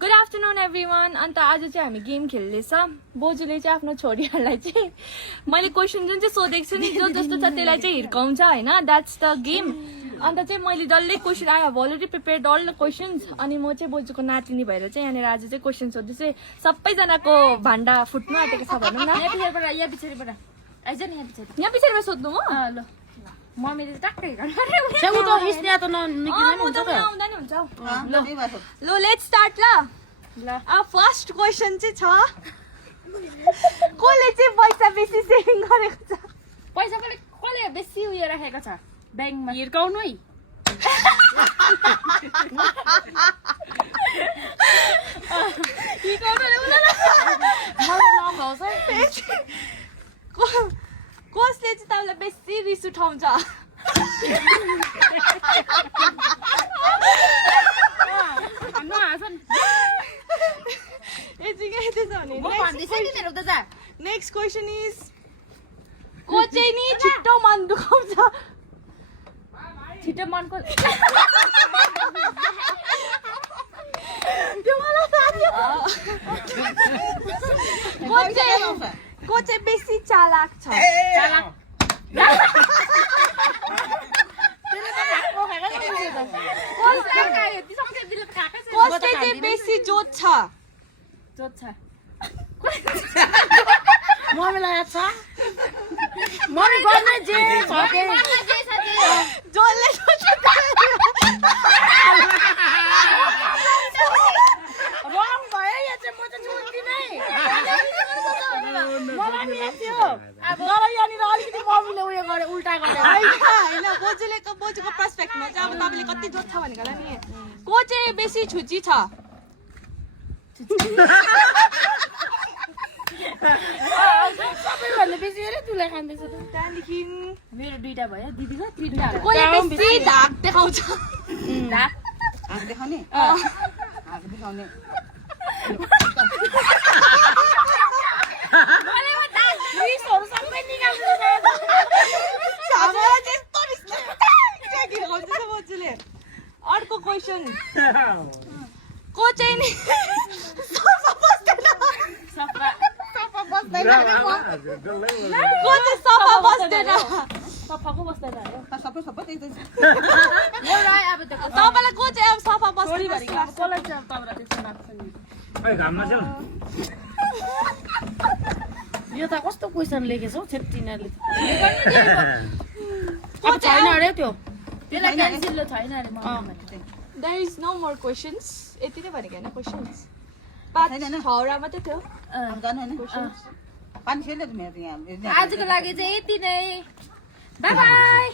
Good afternoon everyone. अन्त आज चाहिँ हामी गेम खेल्दैछ। बोजूले चाहिँ आफ्नो छोरीहरूलाई चाहिँ मैले क्वेसन जुन चाहिँ सोधेको छु नि जो जस्तो छ त्यसलाई चाहिँ हिर्काउँछ होइन, द्याट्स द गेम। अन्त चाहिँ मैले डल्लै question I have already prepared all the questions. अनि म चाहिँ बोजूको नातिनी भएर चाहिँ यहाँनिर आज चाहिँ क्वेसन सोध्दैछु। सबैजनाको भान्डा फुट्नु आँटेको छ भनौँ न। यहाँ पछाडिबाट आइज नि, यहाँ पछाडिबाट सोध्नु हो। ल मम्मीले टक्कै आउँदा नि हुन्छ। ल लेट्स स्टार्ट ल। फर्स्ट क्वेसन चाहिँ छ, कसले चाहिँ पैसा बेसी सेभिङ गरेको छ? पैसा कसले बेसी उयो राखेको छ ब्याङ्कमा? हिर्काउनु है। कसले चाहिँ तपाईँलाई बेसी रिस उठाउँछ? नेक्स्ट क्वेसन इज को चाहिँ नि छिट्टो मन दुखाउँछ? छिटो मनको को चाहिँ बेसी चालाक छ? कसले चाहिँ बेसी जोत्छ? मम्मीलाई याद छ? मम्मी गर्ने जे छ के जसले रङ भयो। यो चाहिँ म चाहिँ जोड्दिनै। मलाई नि याद थियो तर यहाँनिर अलिकति मम्मीले उयो गरे, उल्टा गरे। होइन बोजूको पर्सपेक्टमा चाहिँ अब तपाईँले कति जोत्छ भनेको होला नि। को चाहिँ बेसी छुची छ? सबैभन्दा बेसी अरे तुलाई खाँदैछ त। त्यहाँदेखि मेरो दुईटा भयो, दिदीको तिनटा। कसले बेसी धाक देखाउँछ? हात देखाउने हात देखाउने रिसहरू सबै निकाल्नु बोजूले। अर्को क्वेसन, को चाहिँ नि सफा बस्दैन? को चाहिँ सफा बस्दैन? सफाको बस्दैन अरे। सबै त्यही त एउटा अब त्यो तपाईँलाई को चाहिँ अब सफा बस्ने भनेको? कसलाई चाहिँ अब तपाईँलाई त्यस्तो लाग्छ नि? यो त कस्तो क्वेसन लेखेछ हौ छेत्तिनाले। अब छैन अरे त्यो, त्यसलाई क्यान्सिल छैन अरे मम्मीले। There is no more questions. यति नै भनेको होइन क्वेसन्स। 5-6 मात्रै थियो जानु होइन पानी खेल्यो त मेरो यहाँ आजको लागि चाहिँ यति नै। By by.